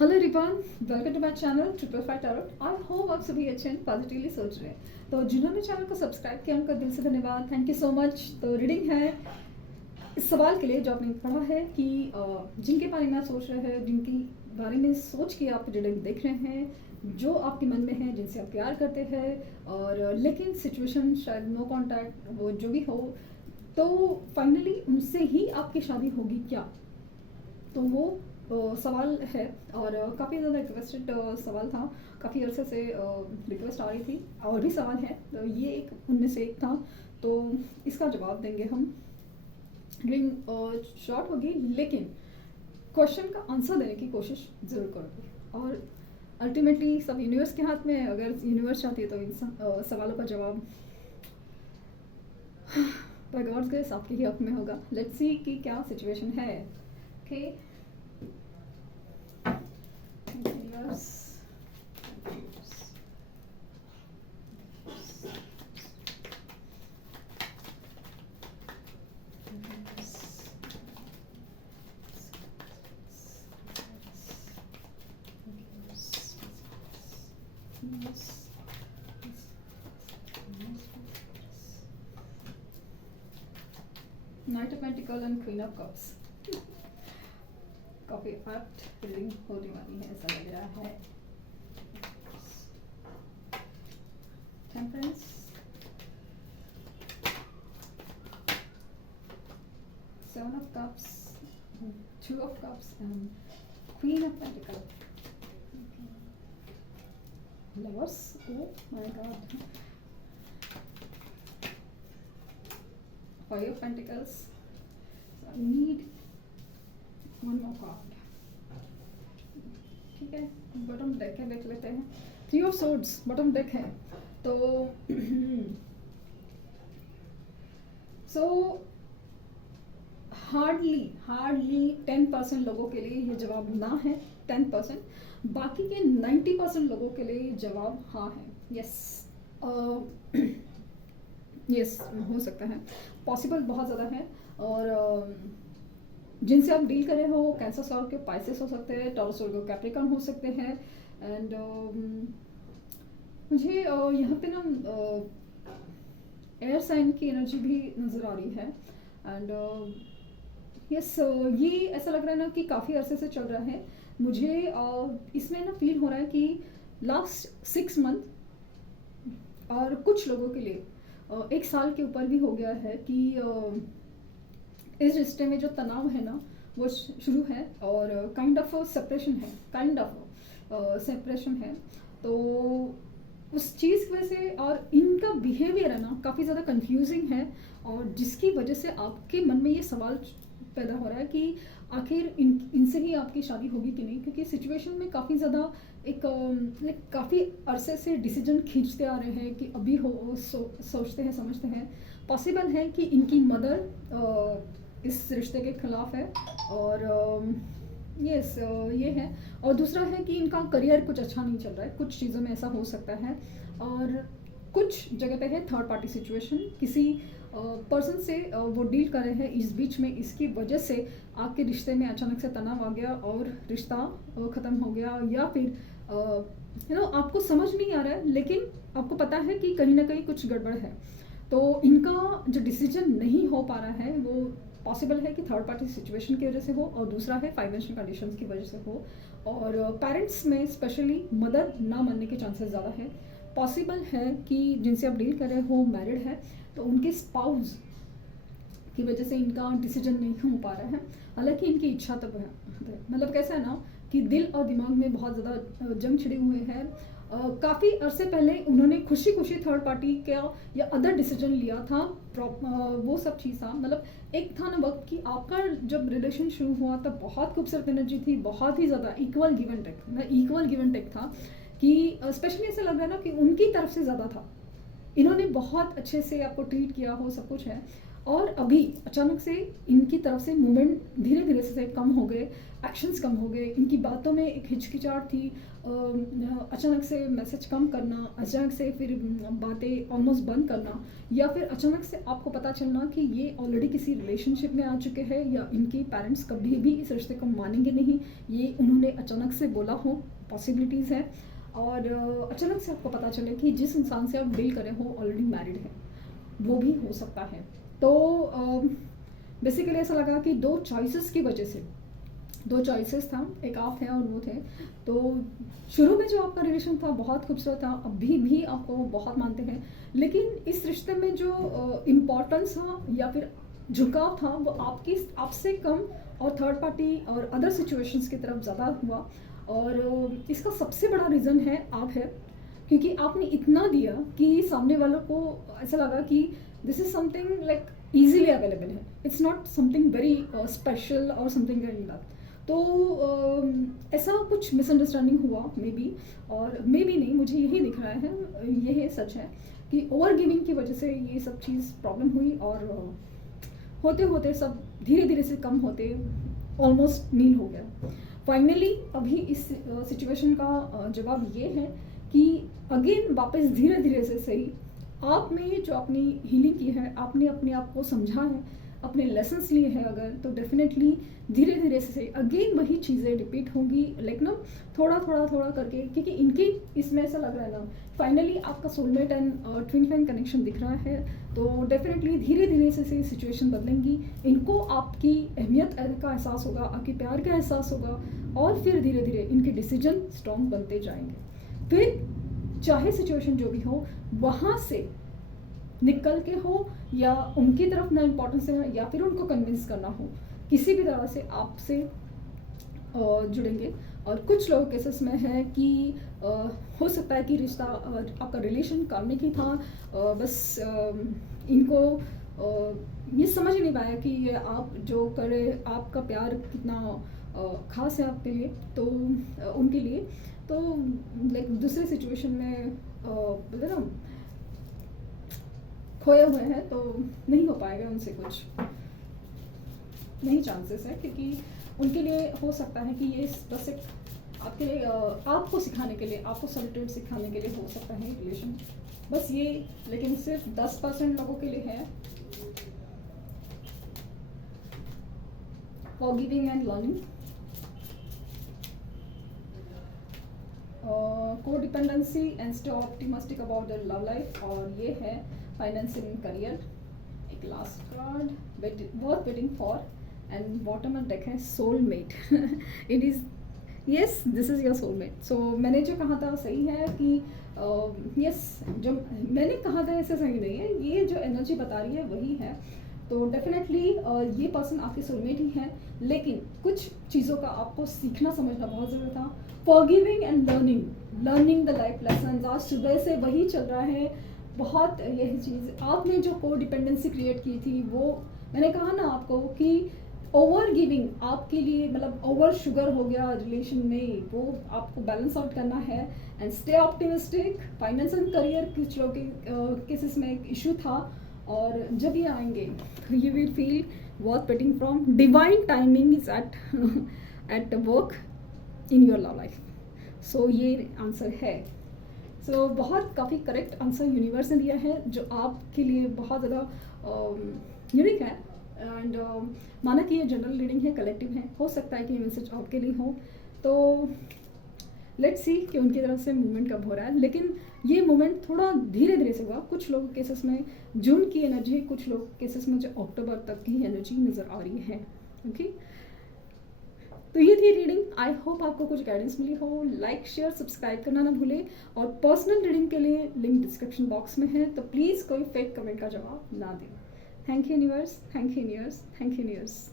Hello Ripan, welcome to my channel triple five tarot. I hope आप सभी अच्छे हैं, पॉजिटिवली सोच रहे हैं। तो जिन्होंने चैनल को सब्सक्राइब किया उनका दिल से धन्यवाद, थैंक यू सो मच। तो रीडिंग है इस सवाल के लिए जो आपने पढ़ा है कि जिनके बारे में आप सोच रहे हैं, जिनके बारे में सोच के आप रीडिंग देख रहे हैं, जो आपके मन में है, जिनसे आप प्यार करते हैं और लेकिन सिचुएशन शायद नो कॉन्टैक्ट वो जो भी हो, तो फाइनली उनसे ही आपकी शादी होगी क्या? तो वो सवाल है और काफ़ी ज़्यादा रिक्वेस्टेड सवाल था। काफ़ी अरसे से रिक्वेस्ट आ रही थी और भी सवाल है, तो ये एक उनमें से एक था। तो इसका जवाब देंगे हम। रीडिंग शॉर्ट होगी लेकिन क्वेश्चन का आंसर देने की कोशिश ज़रूर करूँगी और अल्टीमेटली सब यूनिवर्स के हाथ में है। अगर यूनिवर्स चाहती है तो इन सवालों का जवाब बाय गॉड्स ग्रेस आपके ही हक में होगा। लेट्स सी कि क्या सिचुएशन है। Okay, night of pentacle and queen of cups. काफी एप्ट रीडिंग होने वाली है ऐसा लग रहा है। Temperance, seven of cups, two of cups and queen of pentacle. Lovers, oh my God, five of pentacles. So I need one more card. ठीक है, बॉटम डेक है, देख लेते हैं। Three of swords bottom deck है। तो सो hardly 10% लोगों के लिए ये जवाब ना है। 10%, बाकी के 90% लोगों के लिए जवाब हाँ है। यस, यस हो सकता है, पॉसिबल बहुत ज़्यादा है। और जिनसे आप डील कर रहे हो कैंसर सॉल के पाइसेस हो सकते हैं, टॉरस के कैप्रिकॉर्न हो सकते हैं। एंड मुझे यहाँ पे ना एयर साइन की एनर्जी भी नज़र आ रही है। एंड यस, ये ऐसा लग रहा है ना कि काफ़ी अरसे से चल रहा है। मुझे इसमें ना फील हो रहा है कि लास्ट 6 मंथ और कुछ लोगों के लिए 1 साल के ऊपर भी हो गया है कि इस रिश्ते में जो तनाव है ना वो शुरू है और काइंड ऑफ सेपरेशन है। तो उस चीज़ की वजह से और इनका बिहेवियर है ना काफ़ी ज़्यादा कंफ्यूजिंग है और जिसकी वजह से आपके मन में ये सवाल पैदा हो रहा है कि आखिर इनसे ही आपकी शादी होगी कि नहीं, क्योंकि सिचुएशन में काफ़ी ज़्यादा एक काफ़ी अरसे से डिसीजन खींचते आ रहे हैं कि अभी हो सोचते हैं समझते हैं। पॉसिबल है कि इनकी मदर इस रिश्ते के खिलाफ है और यस ये है। और दूसरा है कि इनका करियर कुछ अच्छा नहीं चल रहा है, कुछ चीज़ों में ऐसा हो सकता है। और कुछ जगह पे है थर्ड पार्टी सिचुएशन, किसी पर्सन से वो डील कर रहे हैं इस बीच में, इसकी वजह से आपके रिश्ते में अचानक से तनाव आ गया और रिश्ता ख़त्म हो गया। या फिर आपको समझ नहीं आ रहा है लेकिन आपको पता है कि कहीं ना कहीं कुछ गड़बड़ है। तो इनका जो डिसीजन नहीं हो पा रहा है वो पॉसिबल है कि थर्ड पार्टी सिचुएशन की वजह से हो और दूसरा है फाइनेंशियल कंडीशंस की वजह से हो। और पेरेंट्स में स्पेशली मदर ना मानने के चांसेस ज़्यादा है। पॉसिबल है कि जिनसे आप डील कर रहे हो मैरिड है तो उनके स्पाउस की वजह से इनका डिसीजन नहीं हो पा रहा है। हालांकि इनकी इच्छा तब है, मतलब कैसा है ना कि दिल और दिमाग में बहुत ज़्यादा जंग छिड़े हुए हैं। काफ़ी अरसे पहले उन्होंने खुशी खुशी थर्ड पार्टी का या अदर डिसीजन लिया था। वो सब चीज़ था, मतलब एक था ना वक्त कि आपका जब रिलेशन शुरू हुआ तब बहुत खूबसूरत एनर्जी थी, बहुत ही ज़्यादा इक्वल गिव एंड टेक था कि स्पेशली ऐसा लग रहा है ना कि उनकी तरफ से ज़्यादा था। इन्होंने बहुत अच्छे से आपको ट्रीट किया हो, सब कुछ है। और अभी अचानक से इनकी तरफ से मूवमेंट धीरे धीरे से कम हो गए, एक्शंस कम हो गए, इनकी बातों में एक हिचकिचाहट थी। अचानक से मैसेज कम करना, अचानक से फिर बातें ऑलमोस्ट बंद करना, या फिर अचानक से आपको पता चलना कि ये ऑलरेडी किसी रिलेशनशिप में आ चुके हैं या इनके पेरेंट्स कभी भी इस रिश्ते को मानेंगे नहीं। ये उन्होंने हमने अचानक से बोला हो, पॉसिबिलिटीज़ है। और अचानक से आपको पता चले कि जिस इंसान से आप डील करें हो ऑलरेडी मैरिड है, वो भी हो सकता है। तो बेसिकली ऐसा लगा कि दो चॉइसेस की वजह से, दो चॉइसेस था, एक आप थे और वो थे। तो शुरू में जो आपका रिलेशन था बहुत खूबसूरत था, अभी भी आपको वो बहुत मानते हैं, लेकिन इस रिश्ते में जो इम्पोर्टेंस था या फिर झुकाव था वो आपसे कम और थर्ड पार्टी और अदर सिचुएशंस की तरफ ज़्यादा हुआ। और इसका सबसे बड़ा रीज़न है आप है, क्योंकि आपने इतना दिया कि सामने वालों को ऐसा लगा कि this is something like easily available है, it's not something very special और समथिंग लाइक दैट। तो ऐसा कुछ मिसअंडरस्टैंडिंग हुआ मे बी, और मे बी नहीं, मुझे यही दिख रहा है, यही सच है कि ओवर गिविंग की वजह से ये सब चीज़ प्रॉब्लम हुई। और होते होते सब धीरे धीरे से कम होते ऑलमोस्ट नील हो गया। फाइनली अभी इस सिचुएशन का जवाब ये है कि अगेन वापस धीरे धीरे से सही, आपने जो अपनी हीलिंग की है, आपने अपने आप को समझा है, अपने लेसन्स लिए हैं अगर, तो डेफिनेटली धीरे धीरे से अगेन वही चीज़ें रिपीट होंगी, लाइक ना थोड़ा थोड़ा थोड़ा करके, क्योंकि इनकी इसमें ऐसा लग रहा है ना फाइनली आपका soulmate and twin flame connection दिख रहा है। तो डेफिनेटली धीरे धीरे से सिचुएशन बदलेंगी, इनको आपकी अहमियत का एहसास होगा, आपके प्यार का एहसास होगा, और फिर धीरे धीरे इनके डिसीजन स्ट्रॉन्ग बनते जाएंगे। फिर चाहे सिचुएशन जो भी हो, वहाँ से निकल के हो या उनकी तरफ ना इम्पोर्टेंस है या फिर उनको कन्विंस करना हो, किसी भी तरह से आपसे जुड़ेंगे। और कुछ लोग केसेस में है कि हो सकता है कि रिश्ता आपका रिलेशन कार्मिक ही था, बस इनको ये समझ ही नहीं पाया कि ये आप जो करे, आपका प्यार कितना खास है आपके लिए, तो उनके लिए तो लाइक दूसरे सिचुएशन में बोलते ना खोए हुए हैं, तो नहीं हो पाएगा उनसे, कुछ नहीं चांसेस है, क्योंकि उनके लिए हो सकता है कि ये बस एक आपके लिए आपको सिखाने के लिए, आपको सॉलिट्यूड सिखाने के लिए हो सकता है रिलेशन, बस ये। लेकिन सिर्फ 10% लोगों के लिए है forgiving and learning, codependency and stay optimistic about the love life, और ये है फाइनेंस इन करियर। एक last card worth waiting for, and bottom में डेक है soulmate. It is yes, this is your soulmate. So मैंने जो कहा था सही है कि यस, जो मैंने कहा था ऐसा सही नहीं है, ये जो एनर्जी बता रही है वही है। तो डेफिनेटली ये पर्सन आपके सोलमेट ही है, लेकिन कुछ चीज़ों का आपको सीखना समझना बहुत ज़रूरी था। Forgiving and learning the life lesson, आज सुबह से वही चल रहा है। बहुत यही चीज़ आपने जो को डिपेंडेंसी क्रिएट की थी, वो मैंने कहा ना आपको कि ओवर गिविंग आपके लिए मतलब ओवर शुगर हो गया रिलेशन में, वो आपको बैलेंस आउट करना है। And stay optimistic, finance and career कुछ लोग के केसेस में एक इशू था, और जब ये आएंगे you will feel worth waiting from, divine timing is at work in your love life. So ये आंसर है। सो बहुत काफ़ी करेक्ट आंसर यूनिवर्स ने दिया है, जो आपके लिए बहुत ज़्यादा यूनिक है। एंड माना कि ये जनरल रीडिंग है, कलेक्टिव है, हो सकता है कि ये मैसेज आपके लिए हो। तो लेट्स सी कि उनकी तरफ से मूवमेंट कब हो रहा है, लेकिन ये मूवमेंट थोड़ा धीरे धीरे से हुआ। कुछ लोग केसेस में जून की एनर्जी, कुछ लोग केसेस में जो अक्टूबर तक की एनर्जी नज़र आ रही है। ओके, तो ये थी रीडिंग। आई होप आपको कुछ गाइडेंस मिली हो। लाइक शेयर सब्सक्राइब करना ना भूले, और पर्सनल रीडिंग के लिए लिंक डिस्क्रिप्शन बॉक्स में है, तो प्लीज़ कोई फेक कमेंट का जवाब ना दें। Thank you universe, thank you universe, thank you universe.